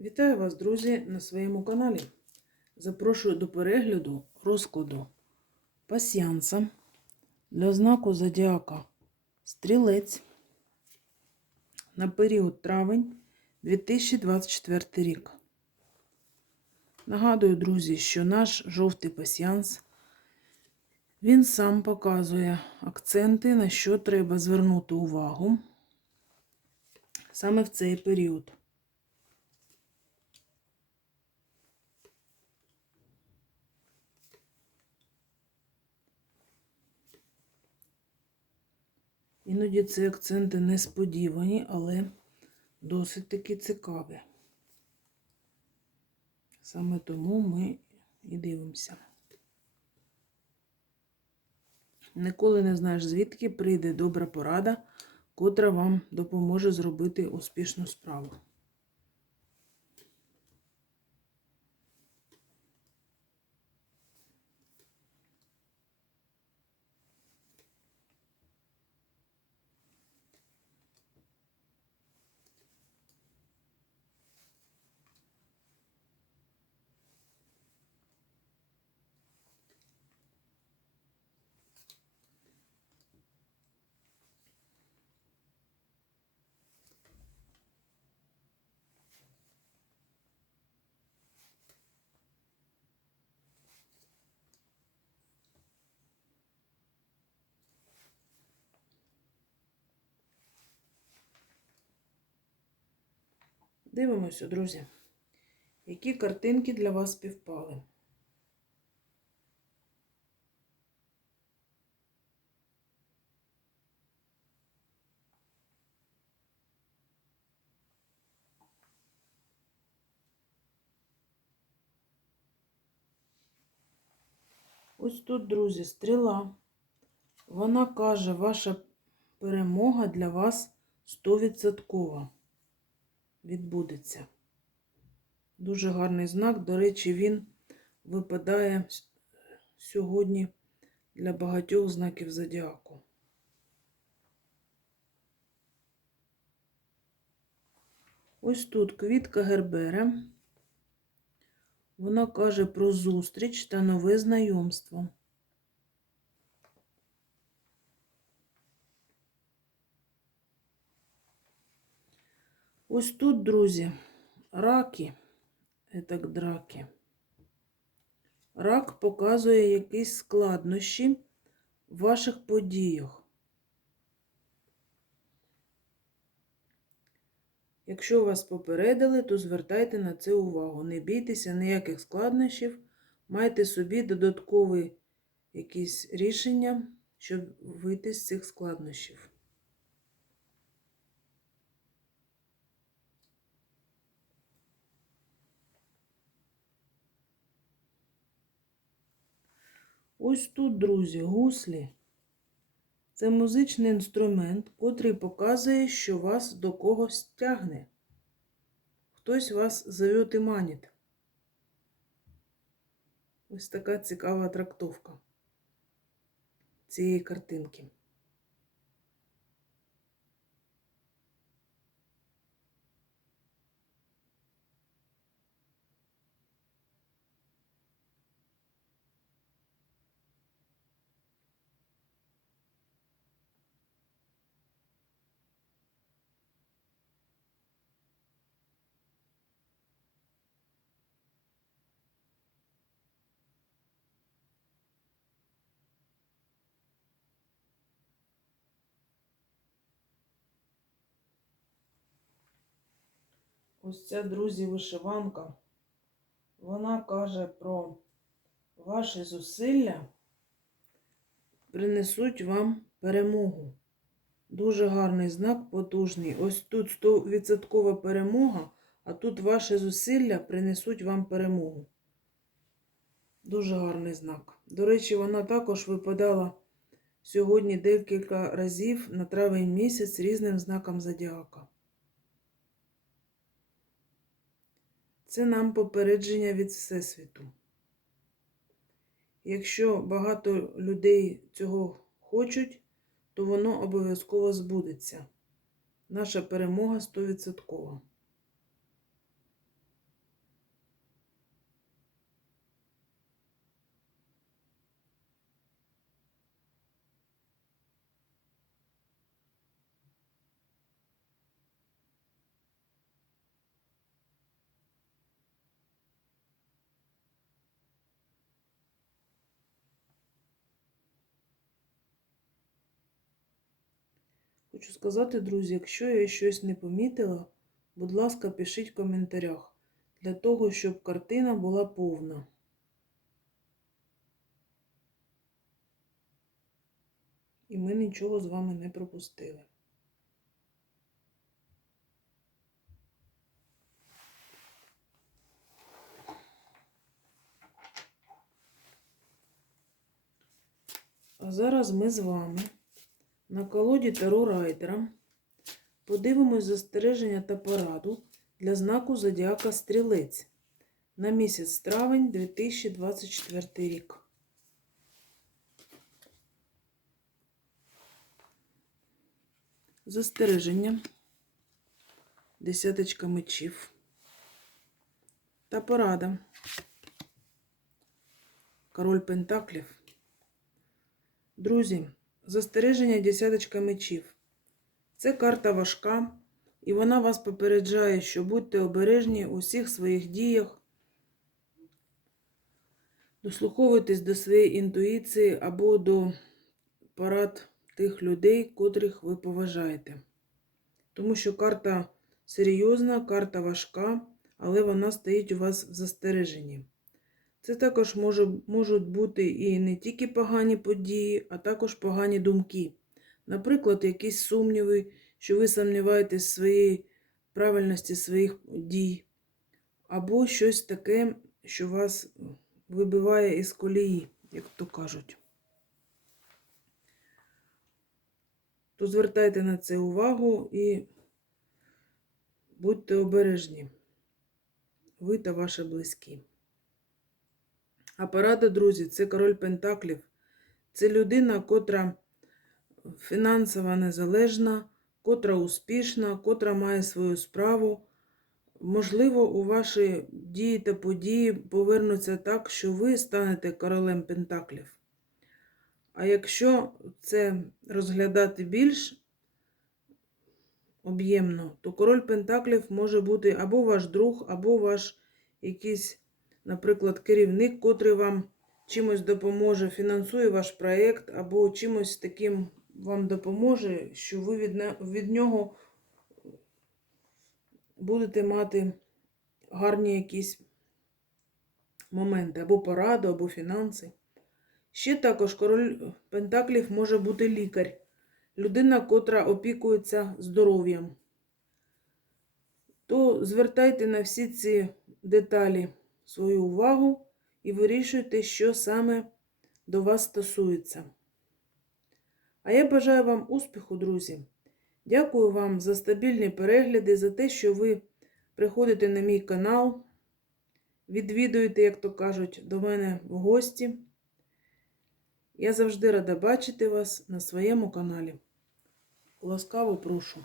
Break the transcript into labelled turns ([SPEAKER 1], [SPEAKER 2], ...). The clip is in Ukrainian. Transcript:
[SPEAKER 1] Вітаю вас, друзі, на своєму каналі. Запрошую до перегляду розкладу пасіянса для знаку Зодіака Стрілець на період травень 2024 рік. Нагадую, друзі, що наш жовтий пасіянс він сам показує акценти, на що треба звернути увагу саме в цей період. Іноді ці акценти несподівані, але досить таки цікаві. Саме тому ми і дивимося. Ніколи не знаєш, звідки прийде добра порада, котра вам допоможе зробити успішну справу. Дивимося, друзі, які картинки для вас співпали. Ось тут, друзі, стріла. Вона каже, ваша перемога для вас 100% відбудеться. Дуже гарний знак. До речі, він випадає сьогодні для багатьох знаків зодіаку. Ось тут квітка Гербера. Вона каже про зустріч та нове знайомство. Ось тут, друзі, раки, так драки. Рак показує якісь складнощі в ваших подіях. Якщо вас попередили, то звертайте на це увагу. Не бійтеся ніяких складнощів, майте собі додаткові якісь рішення, щоб вийти з цих складнощів. Ось тут, друзі, гуслі. Це музичний інструмент, котрий показує, що вас до когось тягне. Хтось вас зовет і манить. Ось така цікава трактовка цієї картинки. Ось ця, друзі, вишиванка. Вона каже про ваші зусилля принесуть вам перемогу. Дуже гарний знак, потужний. Ось тут 100% перемога, а тут ваші зусилля принесуть вам перемогу. Дуже гарний знак. До речі, вона також випадала сьогодні декілька разів на травень місяць різним знаком зодіака. Це нам попередження від Всесвіту. Якщо багато людей цього хочуть, то воно обов'язково збудеться. Наша перемога 100%. Хочу сказати, друзі, якщо я щось не помітила, будь ласка, пишіть в коментарях для того, щоб картина була повна. І ми нічого з вами не пропустили. А зараз ми з вами на колоді Таро Райдера подивимось застереження та пораду для знаку Зодіака Стрілець на місяць травень 2024 рік. Застереження, десяточка мечів та порада. Король Пентаклів. Друзі, застереження десяточка мечів. Це карта важка, і вона вас попереджає, що будьте обережні у всіх своїх діях, дослуховуйтесь до своєї інтуїції або до порад тих людей, котрих ви поважаєте. Тому що карта серйозна, карта важка, але вона стоїть у вас в застереженні. Це також може, можуть бути і не тільки погані події, а також погані думки. Наприклад, якісь сумніви, що ви сумніваєтесь в своїй правильності своїх дій, або щось таке, що вас вибиває із колії, як то кажуть. То звертайте на це увагу і будьте обережні. Ви та ваші близькі. А порада, друзі, це король Пентаклів. Це людина, котра фінансово незалежна, котра успішна, котра має свою справу. Можливо, у ваші дії та події повернуться так, що ви станете королем Пентаклів. А якщо це розглядати більш об'ємно, то король Пентаклів може бути або ваш друг, або ваш якийсь наприклад, керівник, котрий вам чимось допоможе, фінансує ваш проєкт, або чимось таким вам допоможе, що ви від, від нього будете мати гарні якісь моменти, або пораду, або фінанси. Ще також король Пентаклів може бути лікар, людина, котра опікується здоров'ям. То звертайте на всі ці деталі свою увагу і вирішуйте, що саме до вас стосується. А я бажаю вам успіху, друзі. Дякую вам за стабільні перегляди, за те, що ви приходите на мій канал, відвідуєте, як то кажуть, до мене в гості. Я завжди рада бачити вас на своєму каналі. Ласкаво прошу.